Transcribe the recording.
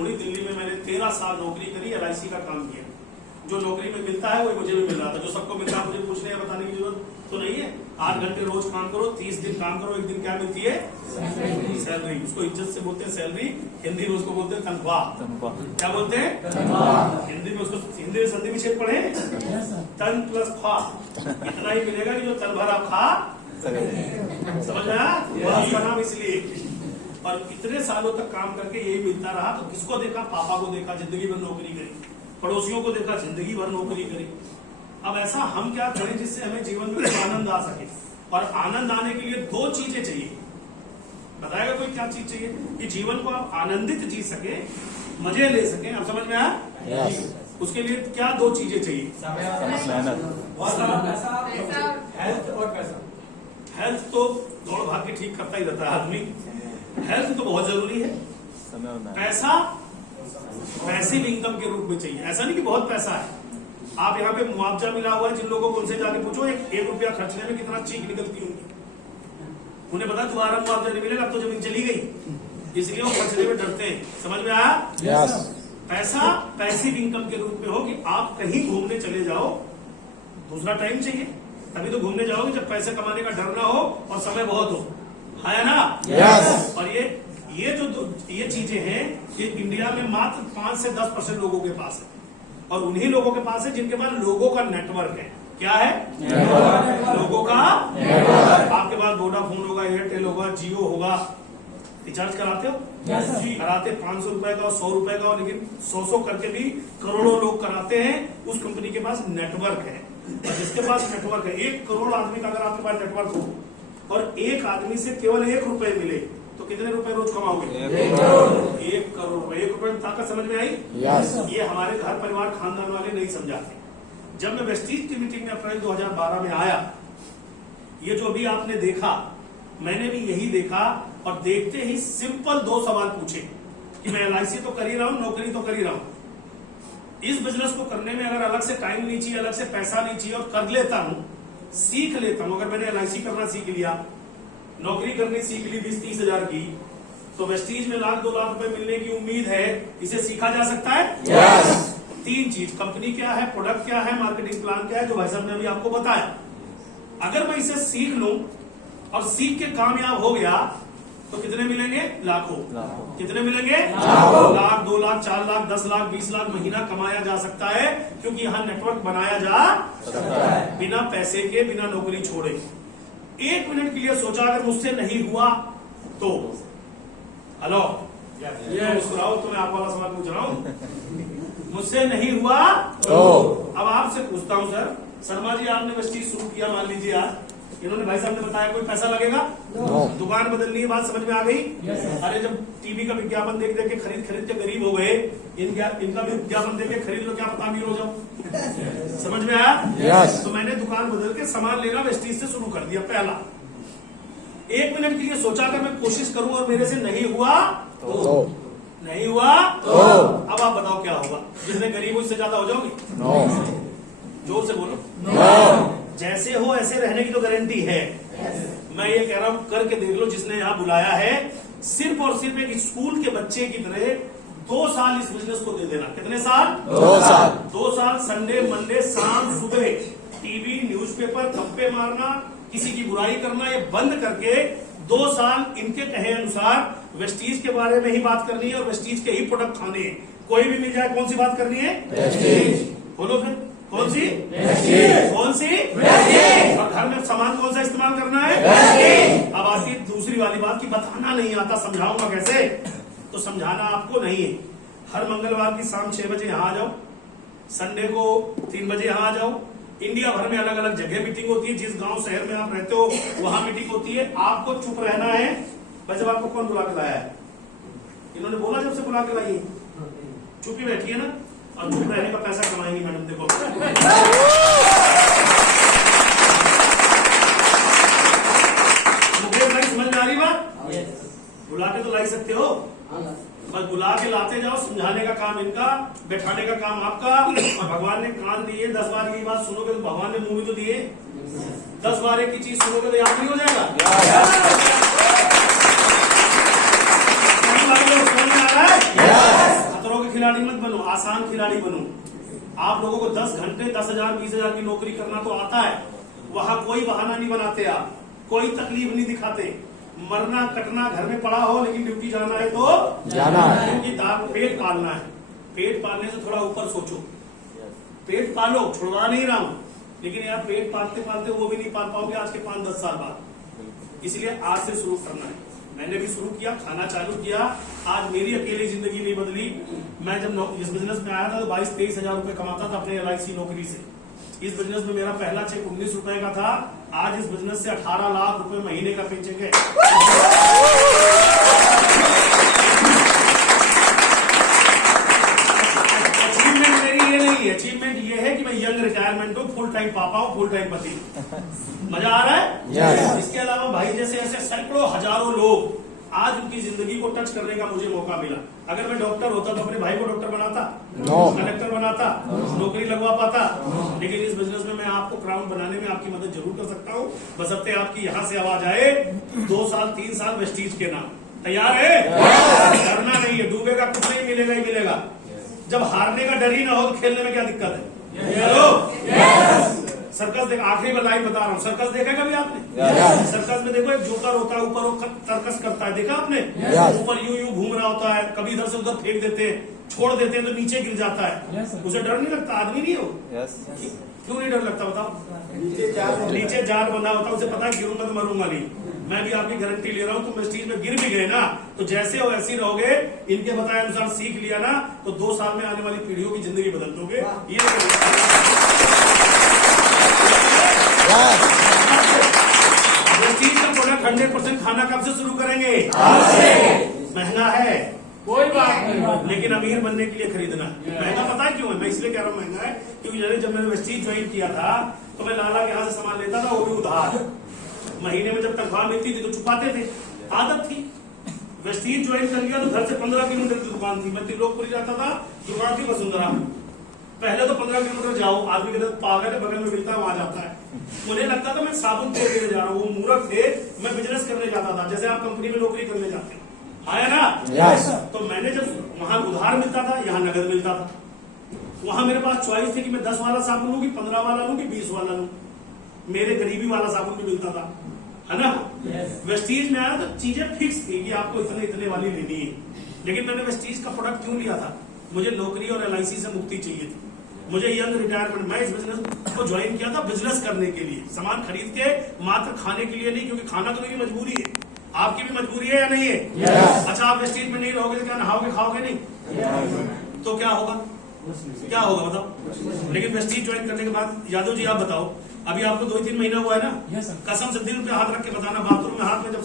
ढूंढी। दिल्ली में मैंने 13 साल नौकरी करी, LIC का काम किया। जो नौकरी में मिलता है वो मुझे भी मिल रहा था, जो सबको मिलता है मुझे पूछने या बताने की जरूरत तो नहीं है। 8 घंटे रोज काम करो, 30 दिन काम करो, एक दिन क्या मिलती है? सैलरी। उसको इज्जत से बोलते हैं सैलरी, हिंदी में उसको बोलते हैं तनख्वाह। क्या बोलते हैं? हिंदी में उसको, हिंदी में संधि विच्छेद पढ़े, तन प्लस खा, इतना ही मिलेगा कि जो तन भर आप खा समझ में आया? उसका नाम इसलिए। और इतने सालों तक काम करके यही मिलता रहा। तो किसको देखा? पापा को देखा, जिंदगी भर नौकरी करी। पड़ोसियों को देखा, जिंदगी भर नौकरी करी। अब ऐसा हम क्या करें जिससे हमें जीवन में आनंद आ सके? और आनंद आने के लिए 2 चीजें चाहिए। बताएगा कोई क्या चीज चाहिए कि जीवन को आप आनंदित जी सके, मजे ले सके? आप समझ में आया? उसके लिए क्या 2 चीजें चाहिए? हेल्थ और पैसा। हेल्थ तो दौड़ भाग के ठीक करता ही रहता है आदमी, हेल्थ तो बहुत जरूरी है। पैसा पैसिव इनकम के रूप में चाहिए। ऐसा नहीं कि बहुत पैसा है। आप यहाँ पे मुआवजा मिला हुआ है, जिन लोगों को उनसे जाके पूछो 1 रुपया खर्चने में कितना चीख निकलती होगी। उन्हें पता दोबारा मुआवजा नहीं मिलेगा, अब तो जमीन चली गई, इसलिए वो खर्चने में डरते हैं। समझ में आया? पैसा पैसिव इनकम के रूप में हो कि आप कहीं घूमने चले जाओ, दूसरा टाइम चाहिए, तभी तो घूमने जाओगे जब पैसे कमाने का डर ना हो और समय बहुत हो, है ना? और ये चीजें हैं कि इंडिया में मात्र 5 से 10% लोगों के पास है। और उन्हीं लोगों के पास है जिनके पास लोगों का नेटवर्क है। क्या है? लोगों का नेटवर्क। आपके पास वोडाफोन होगा, एयरटेल होगा, जियो होगा। रिचार्ज कराते हो? कराते 500 रुपए का और 100 रुपए का, लेकिन 100 करके भी करोड़ों लोग कराते हैं। उस कंपनी के पास नेटवर्क है। और जिसके पास नेटवर्क है, 1 करोड़ आदमी का अगर आपके पास नेटवर्क हो और एक आदमी से केवल 1 रुपए मिले तो कितने रुपए रोज कमाओगे? 1 करोड़ रुपए। 1 रुपए में ताकत समझ में आई? ये हमारे घर परिवार खानदान वाले नहीं समझाते। जब मैं वेस्टीज की मीटिंग में अप्रैल 2012 में आया, ये जो भी आपने देखा, मैंने भी यही देखा। और देखते ही सिंपल 2 सवाल पूछे कि मैं LIC तो कर ही रहा हूं, नौकरी तो कर ही रहा हूं, इस बिजनेस को करने में अगर अलग से टाइम नहीं चाहिए, अलग से पैसा नहीं चाहिए, और कर लेता हूं, सीख लेता हूं। अगर मैंने LIC करना सीख लिया, नौकरी करनी सीख ली 20-30 हजार की, तो वेस्टीज में 1-2 लाख रुपए मिलने की उम्मीद है। इसे सीखा जा सकता है। 3 चीज, कंपनी क्या है, प्रोडक्ट क्या है, मार्केटिंग प्लान क्या है, जो भाई साहब ने अभी आपको बताया। अगर मैं इसे सीख लूं और सीख के कामयाब हो गया तो कितने मिलेंगे? लाखों। कितने मिलेंगे? 1 लाख, 2 लाख, 4 लाख, 10 लाख, 20 लाख महीना कमाया जा सकता है, क्योंकि यहाँ नेटवर्क बनाया जा सकता है बिना पैसे के, बिना नौकरी छोड़े। 1 मिनट के लिए सोचा, अगर मुझसे नहीं हुआ तो? हेलो, मुस्कुराओ, तो मैं आप वाला सवाल पूछ रहा हूं। मुझसे नहीं हुआ तो? अब आपसे पूछता हूं, सर शर्मा जी, आपने वेस्टीज शुरू किया, मान लीजिए आज, इन्होंने भाई साहब ने बताया कोई पैसा लगेगा? दुकान बदलनी है, बात समझ में आ गई? अरे जब टीवी का विज्ञापन देख देख के खरीद के गरीब हो गए, इनका भी विज्ञापन देख के खरीद लो, क्या पता अमीर हो जाओ। समझ में आया? तो मैंने दुकान बदल के सामान लेना वेस्टीज से शुरू कर दिया। पहला 1 मिनट के लिए सोचा, अगर मैं कोशिश करूं और मेरे से नहीं हुआ तो? नहीं हुआ तो? अब आप बताओ क्या होगा? जितने गरीब हो इससे ज्यादा हो जाओगे? जोर से बोलो। जैसे हो ऐसे रहने की तो गारंटी है। मैं ये कह रहा हूं, करके देख लो। जिसने यहाँ बुलाया है, सिर्फ और सिर्फ एक स्कूल के बच्चे की तरह 2 साल इस बिजनेस को दे देना। कितने साल? 2 साल। संडे मंडे शाम सुबह टीवी न्यूज़पेपर गप्पे मारना, किसी की बुराई करना, ये बंद करके 2 साल इनके कहे अनुसार वेस्टीज के बारे में ही बात करनी है और वेस्टीज के ही प्रोडक्ट खाने हैं। कोई भी मिल जाए, कौन सी बात करनी है? बोलो फिर, कौन सी? कौन सी? और घर में सामान कौन सा इस्तेमाल करना है? अब आती दूसरी वाली बात कि बताना नहीं आता, समझाऊंगा कैसे? तो समझाना आपको नहीं है। हर मंगलवार की शाम 6 बजे यहाँ आ जाओ, संडे को 3 बजे यहाँ आ जाओ। इंडिया भर में अलग अलग जगह मीटिंग होती है। जिस गांव शहर में आप रहते हो वहां मीटिंग होती है। आपको चुप रहना है। वैसे आपको कौन बुला के लाया है? इन्होंने बोला जब से बुला के लाई, चुप ही बैठी है ना, और चुप रहने का पैसा कमाएंगी मैडम। देखो मुकेश भाई, समझ में आ रही बात? बुला के तो लाई सकते हो, बस बुला के लाते जाओ। समझाने का काम इनका, बैठाने का काम आपका। और भगवान ने कान दिए, 10 बार की बात सुनोगे तो भगवान ने मुंह भी तो दिए। 10 बार एक ही चीज सुनोगे तो याद नहीं हो जाएगा? समझ में आ रहा है? खिलाड़ी मत बनो, आसान खिलाड़ी बनो। आप लोगों को 10 घंटे 10,000 20,000 की नौकरी करना तो आता है। वहां कोई बहाना नहीं बनाते, आप कोई तकलीफ नहीं दिखाते। मरना कटना घर में पड़ा हो, लेकिन ड्यूटी जाना है तो जाना है। क्योंकि पेट पालना है। पेट पालने से थोड़ा ऊपर सोचो। पेट पालो, छुड़वा नहीं रहा हूं, लेकिन यार पेट पालते पालते वो भी नहीं पाल पाओगे आज के 5-10 साल बाद। इसलिए आज से शुरू करना है। मैंने भी शुरू किया, खाना चालू किया। आज मेरी अकेली जिंदगी नहीं बदली। मैं जब इस बिजनेस में आया था तो 22-23 हजार रुपए कमाता था अपने LIC नौकरी से। इस बिजनेस में मेरा पहला चेक 19 रुपए का था। आज इस बिजनेस से 18 लाख रुपए महीने का पे चेक है। अचीवमेंट मेरी ये नहीं है, अचीवमेंट ये है कि मैं यंग रिटायरमेंट हूँ, फुल टाइम पापा हूँ, फुल टाइम पति। मजा आ रहा है? Yes. इसके अलावा भाई जैसे ऐसे सैकड़ों हजारों लोग आज उनकी जिंदगी को टच करने का मुझे मौका मिला। अगर मैं डॉक्टर होता तो अपने भाई को डॉक्टर बनाता, कलेक्टर बनाता, नौकरी लगवा पाता। लेकिन इस बिजनेस में मैं आपको क्राउन बनाने में आपकी मदद जरूर कर सकता हूँ, बशर्ते आपकी यहाँ से आवाज आए 2 साल 3 साल वेस्टीज के नाम। तैयार है? डरना नहीं है, डूबेगा कुछ नहीं, मिलेगा ही मिलेगा। जब हारने का डर ही ना हो तो खेलने में क्या दिक्कत है? हेलो, सर्कस देख, आखिरी में लाइन बता रहा हूँ, सर्कस देखा कभी आपने? सर्कस में देखो एक जोकर होता है, ऊपर वो सर्कस करता है, देखा आपने? ऊपर यूं घूम रहा होता है, कभी इधर से उधर फेंक देते हैं, छोड़ देते हैं तो नीचे गिर जाता है। उसे डर नहीं लगता? आदमी नहीं हो? क्यों नहीं डर लगता बताओ? नीचे जाल बंधा होता है, उसे पता है गिरूंगा तो मरूंगा नहीं। मैं भी आपकी गारंटी ले रहा हूँ, तुम स्टेज में गिर भी गए ना तो जैसे हो ऐसे ही रहोगे। इनके बताए अनुसार सीख लिया ना तो 2 साल में आने वाली पीढ़ियों की जिंदगी बदल दोगे। प्रेस्टीज का प्रोडक्ट 100% खाना कब से शुरू करेंगे? महंगा है, कोई बात नहीं, लेकिन अमीर बनने के लिए खरीदना है। महंगा पता है क्यों है? मैं इसलिए कह रहा हूँ महंगा है क्योंकि जब मैंने वेस्टीज ज्वाइन किया था तो मैं लाला के यहाँ से सामान लेता था, वो भी उधार। महीने में जब तनख्वाह मिलती थी तो छुपाते थे, आदत थी। वेस्टीज ज्वाइन कर लिया तो घर से 15 किलोमीटर की दुकान थी। मैं त्रिलोकपुरी जाता था, दुकान थी वसुंधरा। पहले तो 15 किलोमीटर जाओ, आदमी के पागल है, बगल में मिलता है वहां जाता है। मुझे लगता था मैं साबुन तेल लेने जा रहा हूँ, वो मूर्ख थे। मैं बिजनेस करने जाता था, जैसे आप कंपनी में नौकरी करने जाते हैं, आया ना? Yes. तो मैंने जब वहां उधार मिलता था, यहाँ नगद मिलता था। वहां मेरे पास चॉइस थी कि मैं 10 वाला साबुन लूं कि 15 वाला लूं कि 20 वाला लूं। मेरे गरीबी वाला साबुन भी मिलता था, है ना? वेस्टीज में आया तो चीजें फिक्स थी कि आपको इतने वाली लेनी है। लेकिन मैंने वेस्टीज का प्रोडक्ट क्यों लिया था? मुझे नौकरी और LIC से मुक्ति चाहिए थी, मुझे यंग रिटायरमेंट। मैं इस बिजनेस को ज्वाइन किया था बिजनेस करने के लिए, सामान खरीद के, मात्र खाने के लिए नहीं, क्योंकि खाना तो मेरी मजबूरी है। आपकी भी मजबूरी है या नहीं है? अच्छा, आप वेस्टीज में नहीं रहोगे तो क्या नहाओगे खाओगे नहीं? तो क्या होगा? क्या होगा बताओ? लेकिन वेस्टीज ज्वाइन करने के बाद यादव जी आप बताओ, अभी आपको 2-3 महीना हुआ है ना? कसम से दिल पे हाथ रख के बताना, बाथरूम में हाथ में जब